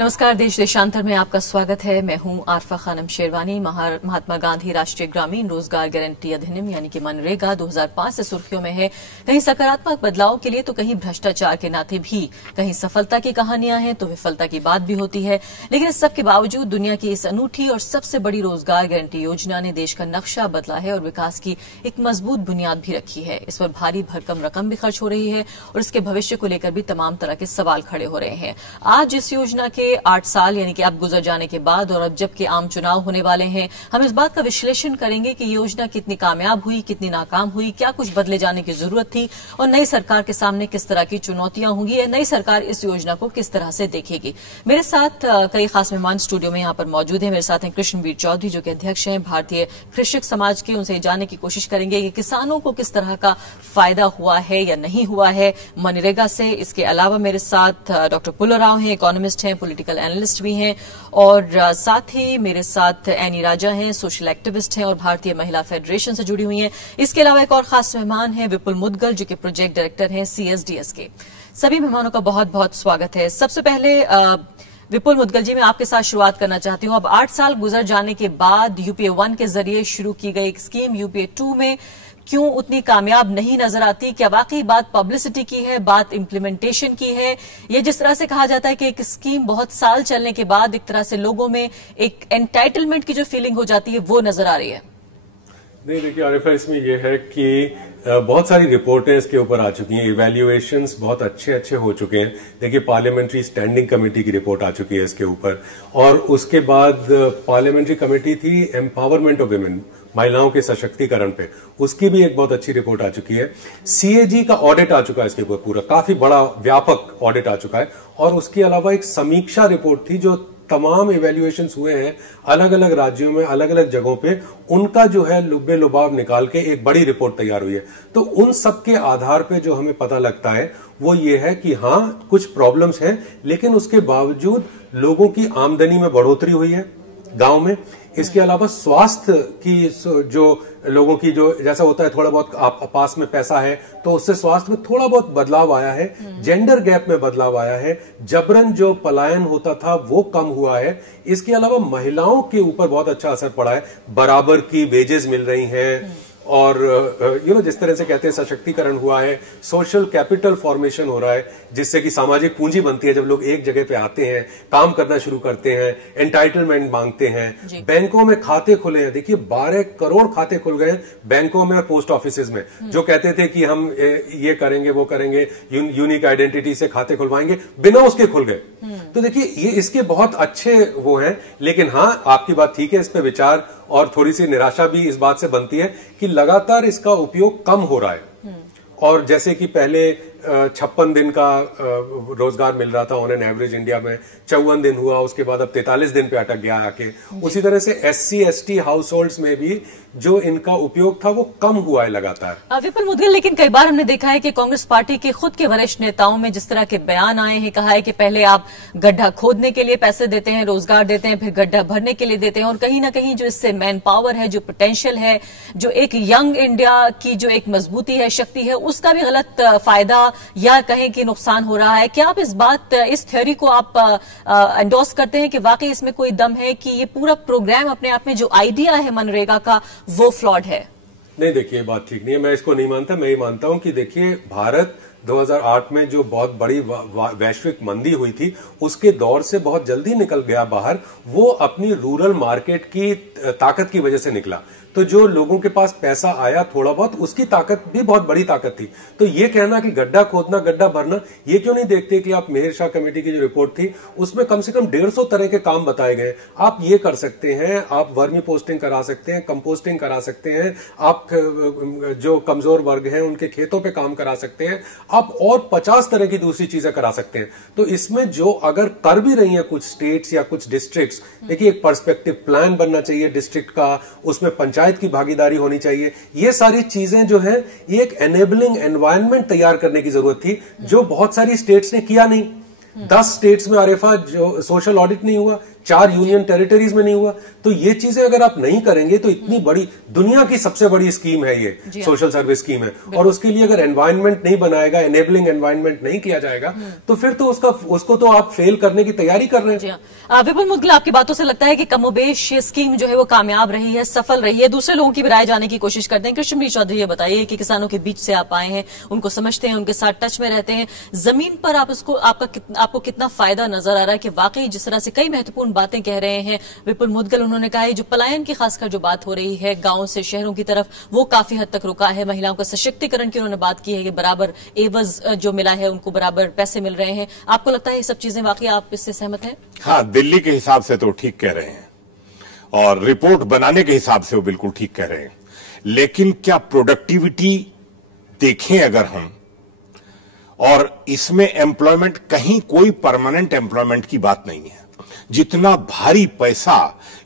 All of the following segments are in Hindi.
नमस्कार, देश देशांतर में आपका स्वागत है। मैं हूं आरफा खानम शेरवानी। महात्मा गांधी राष्ट्रीय ग्रामीण रोजगार गारंटी अधिनियम यानी कि मनरेगा 2005 से सुर्खियों में है। कहीं सकारात्मक बदलाव के लिए तो कहीं भ्रष्टाचार के नाते भी, कहीं सफलता की कहानियां हैं तो विफलता की बात भी होती है। लेकिन इस सब के बावजूद दुनिया की इस अनूठी और सबसे बड़ी रोजगार गारंटी योजना ने देश का नक्शा बदला है और विकास की एक मजबूत बुनियाद भी रखी है। इस पर भारी भरकम रकम भी खर्च हो रही है और इसके भविष्य को लेकर भी तमाम तरह के सवाल खड़े हो रहे हैं। आज इस योजना के 8 साल यानी कि अब गुजर जाने के बाद और अब जबकि आम चुनाव होने वाले हैं, हम इस बात का विश्लेषण करेंगे कि योजना कितनी कामयाब हुई, कितनी नाकाम हुई, क्या कुछ बदले जाने की जरूरत थी और नई सरकार के सामने किस तरह की चुनौतियां होंगी या नई सरकार इस योजना को किस तरह से देखेगी। मेरे साथ कई खास मेहमान स्टूडियो में यहां पर मौजूद हैं। मेरे साथ हैं कृष्णवीर चौधरी जो कि अध्यक्ष हैं भारतीय कृषक समाज के। उनसे जानने की कोशिश करेंगे कि किसानों को किस तरह का फायदा हुआ है या नहीं हुआ है मनरेगा से। इसके अलावा मेरे साथ डॉक्टर पुल्लाराव हैं, इकोनॉमिस्ट हैं, पॉलिटिकल एनालिस्ट भी हैं और साथ ही मेरे साथ एनी राजा हैं, सोशल एक्टिविस्ट हैं और भारतीय महिला फेडरेशन से जुड़ी हुई हैं। इसके अलावा एक और खास मेहमान हैं विपुल मुदगल जो कि प्रोजेक्ट डायरेक्टर हैं CSDS के। सभी मेहमानों का बहुत बहुत स्वागत है। सबसे पहले विपुल मुदगल जी, मैं आपके साथ शुरुआत करना चाहती हूं। अब 8 साल गुजर जाने के बाद UPA 1 के जरिए शुरू की गई एक स्कीम UPA 2 में क्यों उतनी कामयाब नहीं नजर आती? क्या वाकई बात पब्लिसिटी की है, बात इम्प्लीमेंटेशन की है? ये जिस तरह से कहा जाता है कि एक स्कीम बहुत साल चलने के बाद एक तरह से लोगों में एक एंटाइटलमेंट की जो फीलिंग हो जाती है वो नजर आ रही है। नहीं, देखिए आरिफा, इसमें यह है कि बहुत सारी रिपोर्टें इसके ऊपर आ चुकी हैं, इवैल्यूएशंस बहुत अच्छे हो चुके हैं। देखिए पार्लियामेंट्री स्टैंडिंग कमेटी की रिपोर्ट आ चुकी है इसके ऊपर और उसके बाद पार्लियामेंट्री कमेटी थी एम्पावरमेंट ऑफ विमेन, महिलाओं के सशक्तिकरण पे, उसकी भी एक बहुत अच्छी रिपोर्ट आ चुकी है। CAG का ऑडिट आ चुका है इसके ऊपर, पूरा काफी बड़ा व्यापक ऑडिट आ चुका है और उसके अलावा एक समीक्षा रिपोर्ट थी जो तमाम इवैल्यूएशंस हुए हैं अलग अलग राज्यों में, अलग अलग जगहों पे, उनका जो है लुब्बे लुबाव निकाल के एक बड़ी रिपोर्ट तैयार हुई है। तो उन सब के आधार पे जो हमें पता लगता है वो ये है कि हाँ कुछ प्रॉब्लम्स हैं, लेकिन उसके बावजूद लोगों की आमदनी में बढ़ोतरी हुई है गांव में। इसके अलावा स्वास्थ्य की जो लोगों की जो जैसा होता है, थोड़ा बहुत आप पास में पैसा है तो उससे स्वास्थ्य में थोड़ा बहुत बदलाव आया है, जेंडर गैप में बदलाव आया है, जबरन जो पलायन होता था वो कम हुआ है। इसके अलावा महिलाओं के ऊपर बहुत अच्छा असर पड़ा है, बराबर की वेजेस मिल रही हैं और जिस तरह से कहते हैं सशक्तिकरण हुआ है, सोशल कैपिटल फॉर्मेशन हो रहा है जिससे कि सामाजिक पूंजी बनती है। जब लोग एक जगह पे आते हैं, काम करना शुरू करते हैं, एंटाइटलमेंट मांगते हैं, बैंकों में खाते खुले हैं। देखिए 12 करोड़ खाते खुल गए बैंकों में, पोस्ट ऑफिसेज में। जो कहते थे कि हम ये करेंगे वो करेंगे, यूनिक आइडेंटिटी से खाते खुलवाएंगे, बिना उसके खुल गए। तो देखिए ये इसके बहुत अच्छे वो हैं, लेकिन हाँ आपकी बात ठीक है, इस पे विचार और थोड़ी सी निराशा भी इस बात से बनती है कि लगातार इसका उपयोग कम हो रहा है। और जैसे कि पहले 56 दिन का रोजगार मिल रहा था ऑन एन एवरेज इंडिया में, 54 दिन हुआ, उसके बाद अब 43 दिन पे अटक गया आके। उसी तरह से SC ST हाउस होल्ड्स में भी जो इनका उपयोग था वो कम हुआ है लगातार। विपुल मुदगल, लेकिन कई बार हमने देखा है कि कांग्रेस पार्टी के खुद के वरिष्ठ नेताओं में जिस तरह के बयान आए हैं, कहा है कि पहले आप गड्ढा खोदने के लिए पैसे देते हैं, रोजगार देते हैं, फिर गड्ढा भरने के लिए देते हैं और कहीं ना कहीं जो इससे मैन पावर है, जो पोटेंशियल है, जो एक यंग इंडिया की जो एक मजबूती है, शक्ति है, उसका भी गलत फायदा या कहें कि नुकसान हो रहा है। क्या आप इस थ्योरी को आप एंडोर्स करते हैं कि वाकई इसमें कोई दम है कि ये पूरा प्रोग्राम अपने आप में जो आइडिया है मनरेगा का वो फ्लॉड है? नहीं, देखिए ये बात ठीक नहीं है, मैं इसको नहीं मानता। मैं ये मानता हूं कि देखिए भारत 2008 में जो बहुत बड़ी वैश्विक मंदी हुई थी उसके दौर से बहुत जल्दी निकल गया बाहर। वो अपनी रूरल मार्केट की ताकत की वजह से निकला। तो जो लोगों के पास पैसा आया थोड़ा बहुत, उसकी ताकत भी बहुत बड़ी ताकत थी। तो ये कहना कि गड्ढा खोदना गड्ढा भरना, ये क्यों नहीं देखते कि आप मेहर शाह कमेटी की जो रिपोर्ट थी उसमें कम से कम 150 तरह के काम बताए गए। आप ये कर सकते हैं, आप वर्मी पोस्टिंग करा सकते हैं, कंपोस्टिंग करा सकते हैं, आप जो कमजोर वर्ग हैं उनके खेतों पे काम करा सकते हैं, आप और 50 तरह की दूसरी चीजें करा सकते हैं। तो इसमें जो अगर कर भी रही है कुछ स्टेट्स या कुछ डिस्ट्रिक्ट्स, देखिए एक पर्सपेक्टिव प्लान बनना चाहिए डिस्ट्रिक्ट का, उसमें पंचायत की भागीदारी होनी चाहिए। ये सारी चीजें जो है, ये एक एनेबलिंग एनवायरनमेंट तैयार करने की जरूरत थी जो बहुत सारी स्टेट्स ने किया नहीं। 10 स्टेट्स में आरिफा जो सोशल ऑडिट नहीं हुआ, 4 यूनियन टेरिटरीज में नहीं हुआ। तो ये चीजें अगर आप नहीं करेंगे तो इतनी बड़ी दुनिया की सबसे बड़ी स्कीम है ये, सोशल सर्विस स्कीम है, और उसके लिए अगर एनवायरनमेंट नहीं बनाएगा, एनेबलिंग एनवायरनमेंट नहीं किया जाएगा तो फिर तो उसको तो आप फेल करने की तैयारी कर रहे हैं। विपुल मुदगल, आपकी बातों से लगता है कि कमोबेश ये स्कीम जो है वो कामयाब रही है, सफल रही है। दूसरे लोगों की भी राय जानने की कोशिश करते हैं। कृष्णवीर चौधरी, ये बताइए कि किसानों के बीच से आप आए हैं, उनको समझते हैं, उनके साथ टच में रहते हैं, जमीन पर आपको कितना फायदा नजर आ रहा है कि वाकई जिस तरह से कई महत्वपूर्ण बातें कह रहे हैं विपुल मुदगल, उन्होंने कहा है जो पलायन की खासकर जो बात हो रही है गांव से शहरों की तरफ, वो काफी हद तक रुका है। महिलाओं का सशक्तिकरण की उन्होंने बात की है कि बराबर एवज जो मिला है, उनको बराबर पैसे मिल रहे हैं। आपको लगता है ये सब चीजें वाकई आप इससे सहमत हैं? हाँ, दिल्ली के हिसाब से तो ठीक कह रहे हैं और रिपोर्ट बनाने के हिसाब से वो बिल्कुल ठीक कह रहे हैं, लेकिन क्या प्रोडक्टिविटी देखें अगर हम, और इसमें एम्प्लॉयमेंट, कहीं कोई परमानेंट एम्प्लॉयमेंट की बात नहीं है। जितना भारी पैसा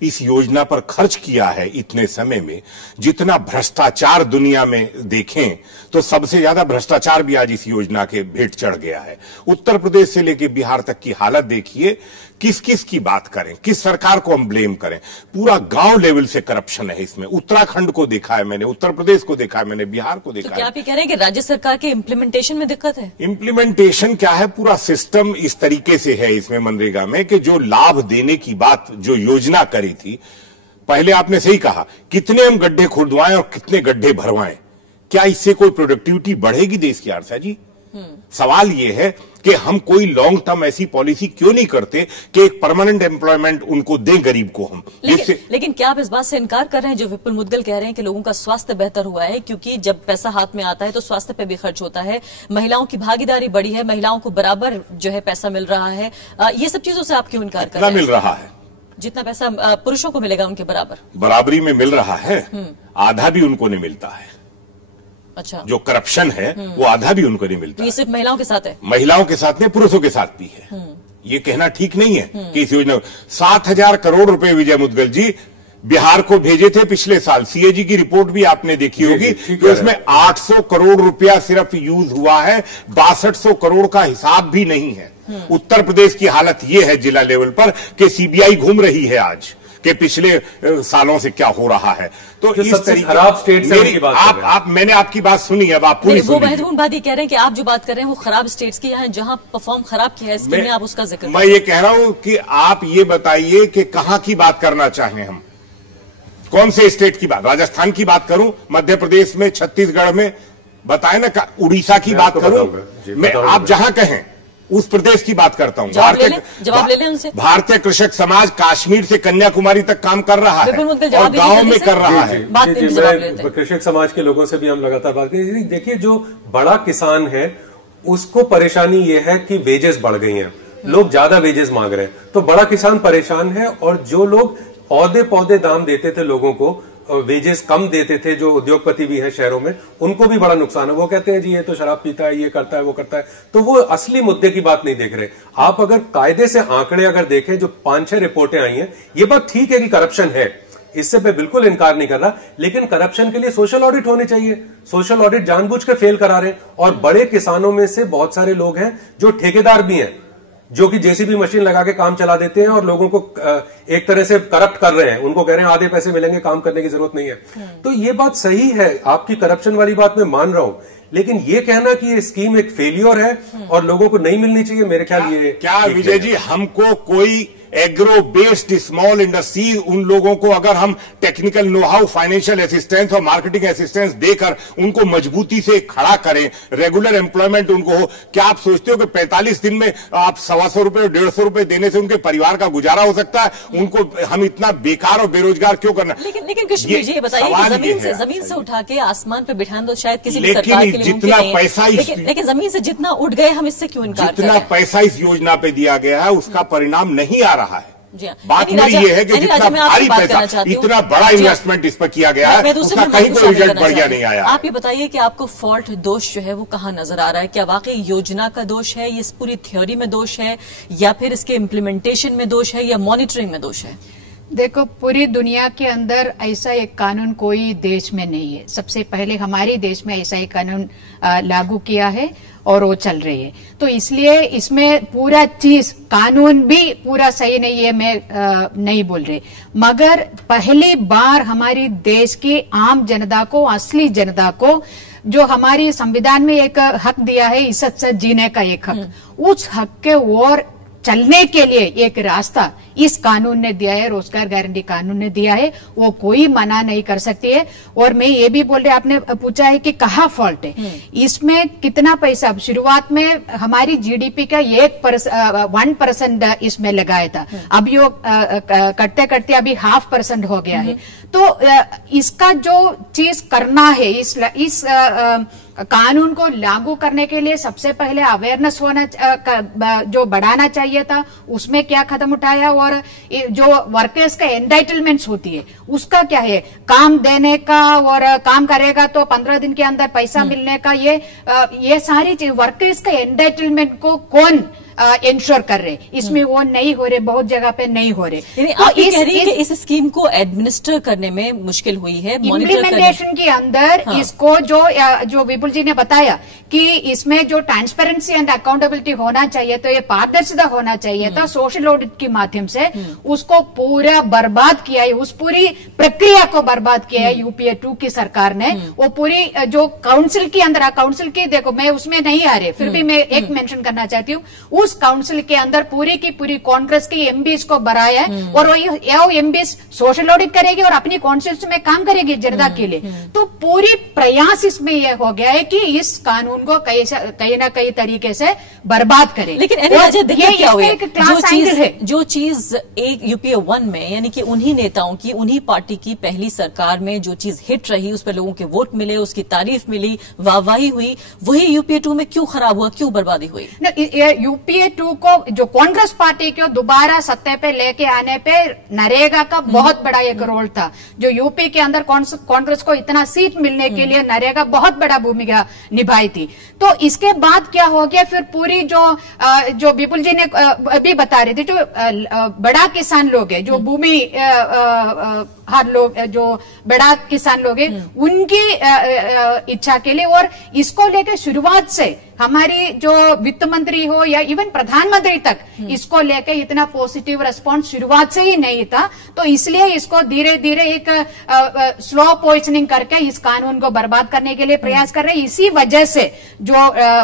इस योजना पर खर्च किया है इतने समय में, जितना भ्रष्टाचार दुनिया में देखें तो सबसे ज्यादा भ्रष्टाचार भी आज इस योजना के भेंट चढ़ गया है। उत्तर प्रदेश से लेकर बिहार तक की हालत देखिए, किस किस की बात करें, किस सरकार को हम ब्लेम करें, पूरा गांव लेवल से करप्शन है इसमें। उत्तराखंड को देखा है मैंने, उत्तर प्रदेश को देखा है मैंने, बिहार को देखा है। क्या आप ये कह रहे हैं कि राज्य सरकार के इम्प्लीमेंटेशन में दिक्कत है? इम्प्लीमेंटेशन क्या है, पूरा सिस्टम इस तरीके से है इसमें मनरेगा में कि जो लाभ देने की बात जो योजना करी थी, पहले आपने सही कहा, कितने हम गड्ढे खुदवाएं और कितने गड्ढे भरवाएं, क्या इससे कोई प्रोडक्टिविटी बढ़ेगी देश की? आरसा जी, सवाल यह है कि हम कोई लॉन्ग टर्म ऐसी पॉलिसी क्यों नहीं करते कि एक परमानेंट एम्प्लॉयमेंट उनको दें गरीब को हम। लेकिन क्या आप इस बात से इनकार कर रहे हैं जो विपुल मुदगल कह रहे हैं कि लोगों का स्वास्थ्य बेहतर हुआ है? क्योंकि जब पैसा हाथ में आता है तो स्वास्थ्य पे भी खर्च होता है, महिलाओं की भागीदारी बढ़ी है, महिलाओं को बराबर जो है पैसा मिल रहा है। ये सब चीजों से आप क्यों इनकार कर रहे हैं? मिल रहा है जितना पैसा पुरुषों को मिलेगा उनके बराबर, बराबरी में मिल रहा है, आधा भी उनको नहीं मिलता है। अच्छा, जो करप्शन है वो आधा भी उनको नहीं मिलता। ये सिर्फ महिलाओं के साथ है? महिलाओं के साथ नहीं, पुरुषों के साथ भी है। ये कहना ठीक नहीं है कि इस योजना 7,000 करोड़ रुपए विजय मुदगल जी बिहार को भेजे थे पिछले साल। सीएजी की रिपोर्ट भी आपने देखी होगी कि उसमें 800 करोड़ रुपया सिर्फ यूज हुआ है, 6200 करोड़ का हिसाब भी नहीं है। उत्तर प्रदेश की हालत यह है जिला लेवल पर कि सीबीआई घूम रही है आज कि पिछले सालों से क्या हो रहा है। तो इस तरीके खराब स्टेट से आप मैंने आपकी बात सुनी, अब आप पूरी वो महत्वपूर्ण बात ये कह रहे हैं कि आप जो बात कर रहे हैं वो खराब स्टेट्स की है, जहां परफॉर्म खराब किया है स्कीम में, आप उसका जिक्र। मैं ये कह रहा हूं कि आप ये बताइए कि कहां की बात करना चाहें हम, कौन से स्टेट की बात? राजस्थान की बात करूं, मध्य प्रदेश में, छत्तीसगढ़ में, बताए ना, उड़ीसा की बात करूं, मैं आप जहां कहें उस प्रदेश की बात करता हूं। जवाब ले लें उनसे। भारतीय कृषक समाज काश्मीर से कन्याकुमारी तक काम कर रहा है और गांव में कर रहा है। कृषक समाज के लोगों से भी हम लगातार बात करें। देखिए, जो बड़ा किसान है उसको परेशानी ये है कि वेजेस बढ़ गई हैं, लोग ज्यादा वेजेस मांग रहे हैं, तो बड़ा किसान परेशान है। और जो लोग औदे पौधे दाम देते थे लोगों को, वेजेस कम देते थे, जो उद्योगपति भी हैं शहरों में, उनको भी बड़ा नुकसान है। वो कहते हैं जी ये तो शराब पीता है, ये करता है, वो करता है। तो वो असली मुद्दे की बात नहीं देख रहे। आप अगर कायदे से आंकड़े अगर देखें, जो 5-6 रिपोर्टें आई हैं, ये बात ठीक है कि करप्शन है, इससे मैं बिल्कुल इनकार नहीं कर रहा, लेकिन करप्शन के लिए सोशल ऑडिट होने चाहिए। सोशल ऑडिट जानबूझ के फेल करा रहे हैं। और बड़े किसानों में से बहुत सारे लोग हैं जो ठेकेदार भी हैं, जो कि जेसीबी मशीन लगा के काम चला देते हैं और लोगों को एक तरह से करप्ट कर रहे हैं। उनको कह रहे हैं आधे पैसे मिलेंगे, काम करने की जरूरत नहीं है। तो ये बात सही है, आपकी करप्शन वाली बात मैं मान रहा हूं, लेकिन ये कहना कि ये स्कीम एक फेलियर है और लोगों को नहीं मिलनी चाहिए, मेरे ख्याल ये क्या विजय जी, हमको कोई एग्रो बेस्ड स्मॉल इंडस्ट्रीज, उन लोगों को अगर हम technical know how, financial assistance और मार्केटिंग असिस्टेंस देकर उनको मजबूती से खड़ा करें, रेगुलर एम्प्लॉयमेंट उनको हो, क्या आप सोचते हो कि 45 दिन में आप 125 रुपए और 150 रुपए देने से उनके परिवार का गुजारा हो सकता है? उनको हम इतना बेकार और बेरोजगार क्यों करना? लेकिन कृष्ण जी, ये बताइए, जमीन से उठा के आसमान पे बिठाने दो, शायद किसी भी सरकार के लिए जितना पैसा, लेकिन जमीन से जितना उठ गए हम इससे क्यों इनकार कर रहे हैं? जितना पैसा इस योजना पे दिया गया है उसका परिणाम नहीं आ रहा है। बात मेरी ये है कि जितना भारी पैसा, इतना बड़ा इन्वेस्टमेंट इस पर किया गया है, उसका कहीं कोई रिजल्ट बढ़िया नहीं आया। आप ये बताइए कि आपको फॉल्ट, दोष जो है वो कहाँ नजर आ रहा है? क्या वाकई योजना का दोष है, इस पूरी थ्योरी में दोष है, या फिर इसके इम्प्लीमेंटेशन में दोष है, या मॉनिटरिंग में दोष है? देखो, पूरी दुनिया के अंदर ऐसा एक कानून कोई देश में नहीं है। सबसे पहले हमारे देश में ऐसा एक कानून लागू किया है और वो चल रही है। तो इसलिए इसमें पूरा चीज कानून भी पूरा सही नहीं है, मैं नहीं बोल रही, मगर पहली बार हमारी देश की आम जनता को, असली जनता को, जो हमारी संविधान में एक हक दिया है, इज्जत से जीने का एक हक, उस हक के ओर चलने के लिए एक रास्ता इस कानून ने दिया है, रोजगार गारंटी कानून ने दिया है, वो कोई मना नहीं कर सकती है। और मैं ये भी बोल रही, आपने पूछा है कि कहाँ फॉल्ट है, इसमें कितना पैसा, शुरुआत में हमारी जीडीपी का 1% इसमें लगाया था, अब यो करते करते अभी 0.5% हो गया है। तो इसका जो चीज करना है, इस कानून को लागू करने के लिए सबसे पहले अवेयरनेस होना, जो बढ़ाना चाहिए था, उसमें क्या कदम उठाया, और जो वर्कर्स का एंटाइटलमेंट्स होती है उसका क्या है, काम देने का, और काम करेगा तो 15 दिन के अंदर पैसा मिलने का, ये सारी चीज वर्कर्स का एंटाइटलमेंट को कौन इंश्योर कर रहे, इसमें वो नहीं हो रहे, बहुत जगह पे नहीं हो रहे। तो आप कह रही है कि इस स्कीम को एडमिनिस्टर करने में मुश्किल हुई है, इम्प्लीमेंटेशन के अंदर। हाँ। इसको जो विपुल जी ने बताया कि इसमें जो ट्रांसपेरेंसी एंड अकाउंटेबिलिटी होना चाहिए, तो ये पारदर्शिता होना चाहिए था, सोशल ऑडिट के माध्यम से उसको पूरा बर्बाद किया है, उस पूरी प्रक्रिया को बर्बाद किया है यूपीए 2 की सरकार ने। वो पूरी जो काउंसिल के अंदर, काउंसिल की देखो, मैं उसमें नहीं आ रही, फिर भी मैं एक मेंशन करना चाहती हूँ, उस काउंसिल के अंदर पूरी की पूरी कांग्रेस की एमपीज को बनाया है, और वो एमपीज सोशल ऑडिट करेगी और अपनी कॉन्स्टिट्यूशन में काम करेगी जनता के लिए। तो पूरी प्रयास इसमें यह हो गया है कि इस कानून को कहीं ना कहीं तरीके से बर्बाद करें। लेकिन जो चीज एक यूपीए 1 में, यानी कि उन्हीं नेताओं की, उन्हीं पार्टी की पहली सरकार में जो चीज हिट रही, उस पर लोगों के वोट मिले, उसकी तारीफ मिली, वाहवाही हुई, वही यूपीए 2 में क्यों खराब हुआ, क्यों बर्बादी हुई? यूपीए 2 को, जो कांग्रेस पार्टी को दोबारा सत्ता पे लेके आने पे नरेगा का बहुत बड़ा एक रोल था, जो यूपी के अंदर कांग्रेस को इतना सीट मिलने के लिए नरेगा बहुत बड़ा भूमिका निभाई थी। तो इसके बाद क्या हो गया, फिर पूरी जो विपुल जी ने अभी बता रहे थे, जो बड़ा किसान लोग है, जो भूमि हर लोग, जो बड़ा किसान लोग हैं, उनकी इच्छा के लिए, और इसको लेकर शुरुआत से हमारी जो वित्त मंत्री हो या इवन प्रधानमंत्री तक इसको लेके इतना पॉजिटिव रिस्पांस शुरुआत से ही नहीं था। तो इसलिए इसको धीरे धीरे एक स्लो पॉइजनिंग करके इस कानून को बर्बाद करने के लिए प्रयास कर रहे हैं। इसी वजह से जो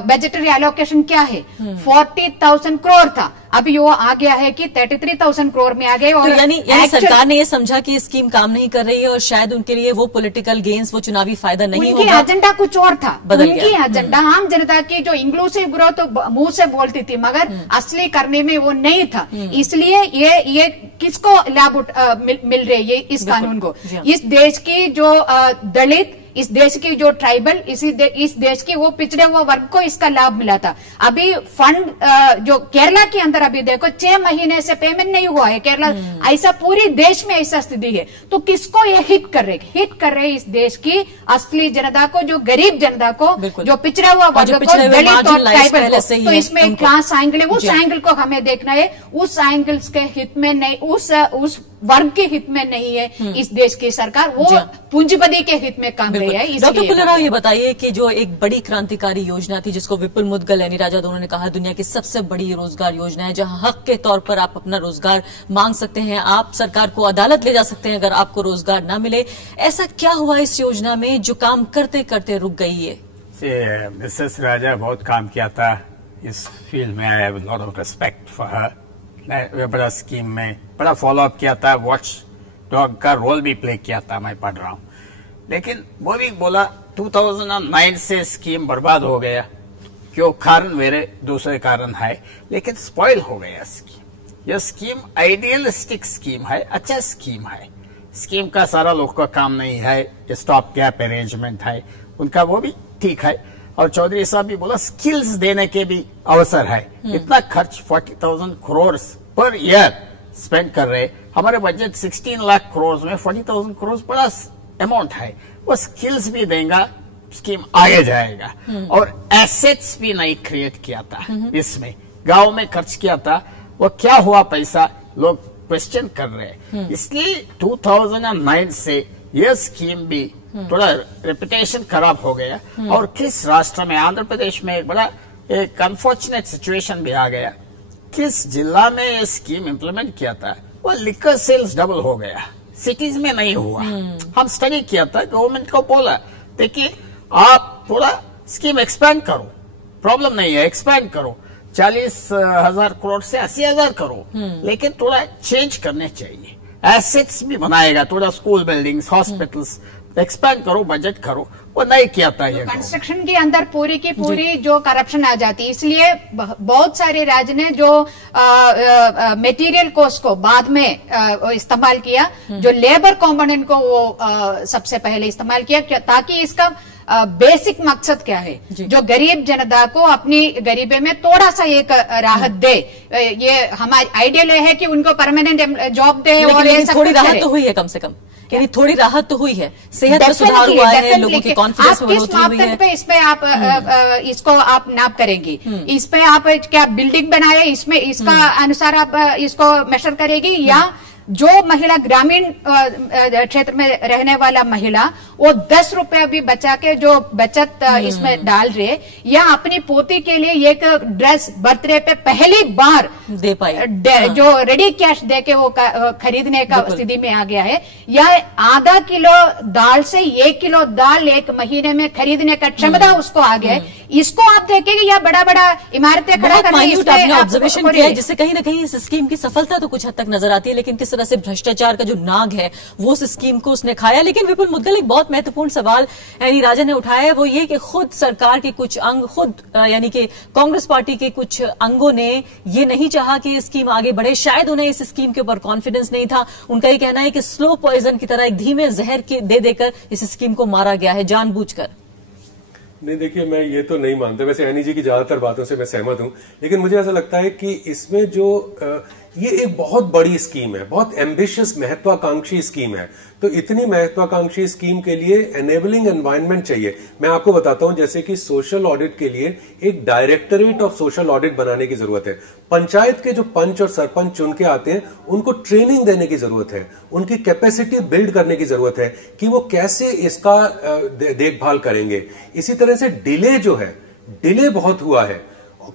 बजटरी एलोकेशन क्या है, 40,000 करोड़ था, अभी वो आ गया है कि 33,000 करोड़ में आ गए। और तो यानी सरकार ने ये समझा कि स्कीम काम नहीं कर रही है, और शायद उनके लिए वो पॉलिटिकल गेन्स, वो चुनावी फायदा नहीं होगा। उनकी एजेंडा कुछ और था, उनकी एजेंडा आम जनता की जो इंक्लूसिव ग्रोथ तो मुंह से बोलती थी, मगर असली करने में वो नहीं था। इसलिए ये किसको लाभ मिल रही है इस कानून को? इस देश की जो दलित, इस देश की जो ट्राइबल, इस देश की वो पिछड़े हुए वर्ग को इसका लाभ मिला था। अभी फंड जो केरला के अंदर अभी देखो 6 महीने से पेमेंट नहीं हुआ है केरला, ऐसा पूरी देश में ऐसा स्थिति है। तो किसको ये हिट कर रहे इस देश की असली जनता को, जो गरीब जनता को, जो पिछड़ा हुआ वर्ग को, दलित और ट्राइबल को। तो इसमें क्लास एंगल है, उस एंगल को हमें देखना है, उस एंगल्स के हित में नहीं, उस वर्ग के हित में नहीं है इस देश की सरकार, वो पूंजीपति के हित में काम रही है। डॉक्टर पुल्लेराव, ये बताइए कि जो एक बड़ी क्रांतिकारी योजना थी, जिसको विपुल मुदगल, यानी राजा दोनों ने कहा दुनिया की सबसे बड़ी रोजगार योजना है, जहां हक के तौर पर आप अपना रोजगार मांग सकते हैं, आप सरकार को अदालत ले जा सकते हैं अगर आपको रोजगार ना मिले, ऐसा क्या हुआ इस योजना में जो काम करते करते रुक गई है? मिसेस राजा बहुत काम किया था इस फील्ड में, I have a lot of respect for her. बड़ा स्कीम में बड़ा फॉलो अप किया था, वॉच डॉग का रोल भी प्ले किया था, मैं पढ़ रहा हूँ। लेकिन वो भी बोला 2009 से स्कीम बर्बाद हो गया, क्यों? कारण मेरे दूसरे कारण है, लेकिन स्पॉइल हो गया स्कीम। यह स्कीम आइडियलिस्टिक स्कीम है, अच्छा स्कीम है। स्कीम का सारा लोग का काम नहीं है, स्टॉप गैप अरेंजमेंट है उनका, वो भी ठीक है। और चौधरी साहब भी बोला स्किल्स देने के भी अवसर है। इतना खर्च 40,000 करोड़ पर ईयर स्पेंड कर रहे, हमारे बजट 16 लाख करोड़ में 40,000 करोड़ बड़ा अमाउंट है। वो स्किल्स भी देगा, स्कीम आगे जाएगा। और एसेट्स भी नहीं क्रिएट किया था, इसमें गांव में खर्च किया था। वो क्या हुआ पैसा, लोग क्वेश्चन कर रहे हैं। इसलिए 2009 से यह स्कीम भी थोड़ा रेपुटेशन खराब हो गया और किस राष्ट्र में, आंध्र प्रदेश में एक बड़ा एक अनफॉर्चुनेट सिचुएशन भी आ गया। किस जिला में ये स्कीम इम्प्लीमेंट किया था वो लिकर सेल्स डबल हो गया, सिटीज में नहीं हुआ। हम स्टडी किया था, गवर्नमेंट को बोला देखिए आप थोड़ा स्कीम एक्सपैंड करो, प्रॉब्लम नहीं है, एक्सपैंड करो, 40,000 करोड़ से 80,000 करो, लेकिन थोड़ा चेंज करने चाहिए, एसेट्स भी बनाएगा, थोड़ा स्कूल बिल्डिंग्स, हॉस्पिटल्स एक्सपैंड करो, बजट करो, वो नहीं किया था। ये कंस्ट्रक्शन के अंदर पूरी की पूरी जो करप्शन आ जाती है, इसलिए बहुत सारे राज्य ने जो मटेरियल कॉस्ट को बाद में इस्तेमाल किया, जो लेबर कंपोनेंट को वो सबसे पहले इस्तेमाल किया, ताकि इसका बेसिक मकसद क्या है, जो गरीब जनता को अपनी गरीबी में थोड़ा सा एक राहत दे। ये हमारी आइडियल है कि उनको परमानेंट जॉब दे और ये सब थोड़ी राहत तो हुई है, कम से कम यानी थोड़ी राहत तो हुई है, सेहत में सुधार हुआ है, लोगों की कॉन्फिडेंस में बढ़ोतरी हुई है। पे इस पे आप इसको आप नाप करेंगी, इस पे आप क्या बिल्डिंग बनाए, इसमें इसका अनुसार आप इसको मेजर करेगी, या जो महिला ग्रामीण क्षेत्र में रहने वाला महिला वो 10 रुपया भी बचा के जो बचत इसमें डाल रहे, या अपनी पोती के लिए एक ड्रेस बर्थडे पे पहली बार दे पाई, जो रेडी कैश दे के वो खरीदने का स्थिति में आ गया है, या आधा किलो दाल से 1 किलो दाल एक महीने में खरीदने का क्षमता उसको आ गया है। इसको आप देखेंगे या बड़ा बड़ा इमारतें खड़ा करके ऑब्जर्वेशन किया है, जिससे कहीं ना कहीं इस स्कीम की सफलता तो कुछ हद तक नजर आती है, लेकिन किस तरह से भ्रष्टाचार का जो नाग है वो उस स्कीम को उसने खाया। लेकिन विपुल मुद्गल एक बहुत महत्वपूर्ण सवाल यानी राजन ने उठाया है, वो ये कि खुद सरकार के कुछ अंग, खुद यानी कि कांग्रेस पार्टी के कुछ अंगों ने ये नहीं चाहा कि स्कीम आगे बढ़े, शायद उन्हें इस स्कीम के ऊपर कॉन्फिडेंस नहीं था। उनका ये कहना है कि स्लो पॉइजन की तरह एक धीमे जहर के दे देकर इस स्कीम को मारा गया है जानबूझकर। नहीं, देखिए मैं ये तो नहीं मानता, वैसे एनी जी की ज्यादातर बातों से मैं सहमत हूं, लेकिन मुझे ऐसा लगता है कि इसमें जो ये एक बहुत बड़ी स्कीम है, बहुत एम्बिशियस महत्वाकांक्षी स्कीम है, तो इतनी महत्वाकांक्षी स्कीम के लिए एनेबलिंग एनवायरनमेंट चाहिए। मैं आपको बताता हूं, जैसे कि सोशल ऑडिट के लिए एक डायरेक्टरेट ऑफ सोशल ऑडिट बनाने की जरूरत है। पंचायत के जो पंच और सरपंच चुन के आते हैं उनको ट्रेनिंग देने की जरूरत है, उनकी कैपेसिटी बिल्ड करने की जरूरत है कि वो कैसे इसका देखभाल करेंगे। इसी तरह से डिले जो है, डिले बहुत हुआ है,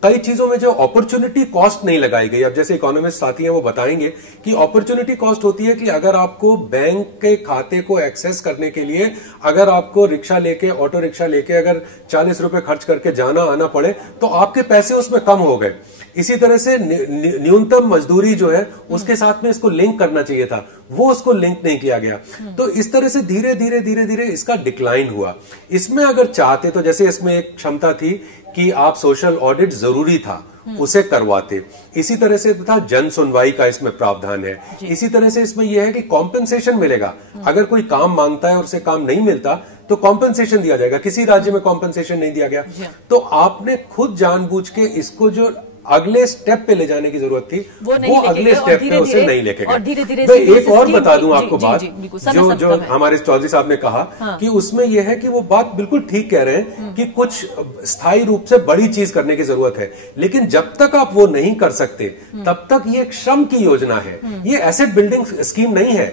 कई चीजों में जो अपॉर्चुनिटी कॉस्ट नहीं लगाई गई। अब जैसे इकोनॉमिस्ट साथी हैं वो बताएंगे कि अपॉर्चुनिटी कॉस्ट होती है कि अगर आपको बैंक के खाते को एक्सेस करने के लिए अगर आपको रिक्शा लेके, ऑटो रिक्शा लेके अगर 40 रुपए खर्च करके जाना आना पड़े तो आपके पैसे उसमें कम हो गए। इसी तरह से न्यूनतम मजदूरी जो है उसके साथ में इसको लिंक करना चाहिए था, वो उसको लिंक नहीं किया गया। तो इस तरह से धीरे धीरे धीरे धीरे इसका डिक्लाइन हुआ। इसमें अगर चाहते तो जैसे इसमें एक क्षमता थी कि आप सोशल ऑडिट जरूरी था, उसे करवाते। इसी तरह से तथा जन सुनवाई का इसमें प्रावधान है। इसी तरह से इसमें यह है कि कॉम्पेंसेशन मिलेगा, अगर कोई काम मांगता है और उसे काम नहीं मिलता तो कॉम्पेंसेशन दिया जाएगा। किसी राज्य में कॉम्पेंसेशन नहीं दिया गया, तो आपने खुद जानबूझ के इसको जो अगले स्टेप पे ले जाने की जरूरत थी वो अगले स्टेप पे उसे नहीं लेके गए। मैं एक और बता दूं आपको बात, जो हमारे चौधरी साहब ने कहा कि उसमें यह है कि वो बात बिल्कुल ठीक कह रहे हैं कि कुछ स्थायी रूप से बड़ी चीज करने की जरूरत है, लेकिन जब तक आप वो नहीं कर सकते तब तक ये एक श्रम की योजना है, ये एसेट बिल्डिंग स्कीम नहीं है,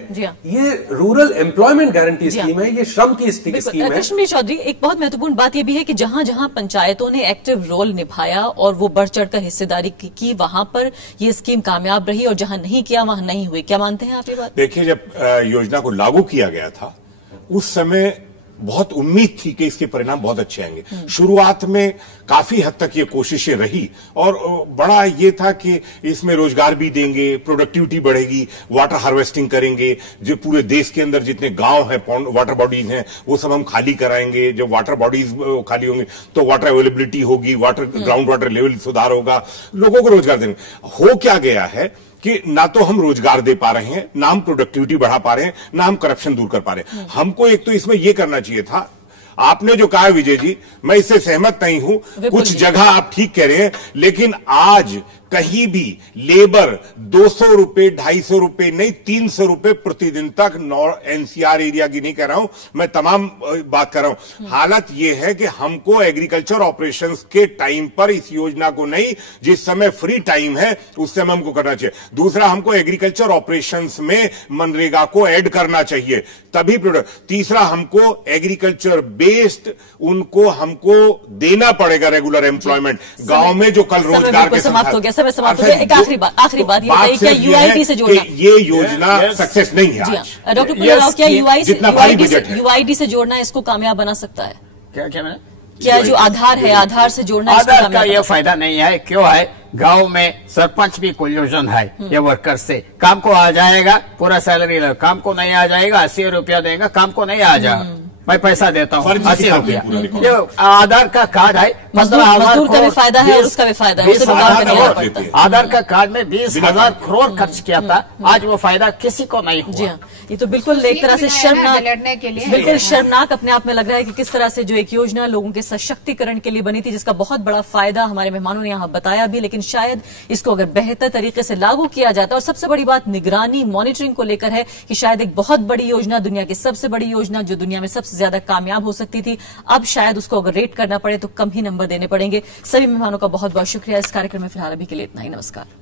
ये रूरल एम्प्लॉयमेंट गारंटी स्कीम है, ये श्रम की स्कीम है। कश्मीर चौधरी, एक बहुत महत्वपूर्ण बात यह भी है कि जहां जहां पंचायतों ने एक्टिव रोल निभाया और वो बढ़ चढ़कर हिस्सेदारी की वहां पर ये स्कीम कामयाब रही, और जहां नहीं किया वहां नहीं हुई। क्या मानते हैं आप ये बात? देखिए, जब योजना को लागू किया गया था उस समय बहुत उम्मीद थी कि इसके परिणाम बहुत अच्छे आएंगे। शुरुआत में काफी हद तक ये कोशिशें रही और बड़ा ये था कि इसमें रोजगार भी देंगे, प्रोडक्टिविटी बढ़ेगी, वाटर हार्वेस्टिंग करेंगे, जो पूरे देश के अंदर जितने गांव हैं, वाटर बॉडीज हैं, वो सब हम खाली कराएंगे। जब वाटर बॉडीज खाली होंगे तो वाटर अवेलेबिलिटी होगी, वाटर ग्राउंड वाटर लेवल सुधार होगा, लोगों को रोजगार देंगे। हो क्या गया है कि ना तो हम रोजगार दे पा रहे हैं, ना हम प्रोडक्टिविटी बढ़ा पा रहे हैं, ना हम करप्शन दूर कर पा रहे हैं। हमको एक तो इसमें यह करना चाहिए था, आपने जो कहा विजय जी, मैं इससे सहमत नहीं हूं, कुछ जगह आप ठीक कह रहे हैं, लेकिन आज कहीं भी लेबर 200 रुपए 250 रुपए नहीं 300 रुपए प्रतिदिन तक एनसीआर एरिया की नहीं कह रहा हूं, मैं तमाम बात कर रहा हूं। हालत यह है कि हमको एग्रीकल्चर ऑपरेशंस के टाइम पर इस योजना को नहीं, जिस समय फ्री टाइम है उस समय हमको करना चाहिए। दूसरा, हमको एग्रीकल्चर ऑपरेशंस में मनरेगा को ऐड करना चाहिए, तभी प्रोडक्ट। तीसरा, हमको एग्रीकल्चर बेस्ड उनको हमको देना पड़ेगा रेगुलर एम्प्लॉयमेंट। गांव में जो कल रोजगार के समाप्त हो गया, समय समाप्त हो गया। एक आखिरी बात ये बताइए, क्या यूआईडी से जोड़ना, ये योजना सक्सेस नहीं है डॉक्टर पुनिया, क्या यूआईडी से जोड़ना इसको कामयाब बना सकता है? क्या जो आधार है, आधार से जोड़ना, आधार का ये फायदा नहीं है। क्यों है? गांव में सरपंच भी कोल्यूजन है, ये वर्कर से काम को आ जाएगा, पूरा सैलरी काम को नहीं आ जाएगा, 80 रुपया देगा, काम को नहीं आ जाएगा, मैं पैसा देता हूँ 80 रुपया। ये आधार का कार्ड है, मजदूर का भी फायदा है और उसका भी फायदा है, उसे व्यवहार करने नहीं पड़ता। आधार का कार्ड में 20,000 करोड़ खर्च किया था, आज वो फायदा किसी को नहीं हुआ। जी हाँ, ये तो बिल्कुल एक तरह से शर्मनाक, बिल्कुल शर्मनाक अपने आप में लग रहा है कि किस तरह से जो एक योजना लोगों के सशक्तिकरण के लिए बनी थी, जिसका बहुत बड़ा फायदा हमारे मेहमानों ने यहाँ बताया भी, लेकिन शायद इसको अगर बेहतर तरीके से लागू किया जाता। और सबसे बड़ी बात निगरानी, मॉनिटरिंग को लेकर है कि शायद एक बहुत बड़ी योजना, दुनिया की सबसे बड़ी योजना, जो दुनिया में सबसे ज्यादा कामयाब हो सकती थी, अब शायद उसको अगर रेट करना पड़े तो कम ही नंबर देने पड़ेंगे। सभी मेहमानों का बहुत बहुत शुक्रिया। इस कार्यक्रम में फिलहाल अभी के लिए इतना ही। नमस्कार।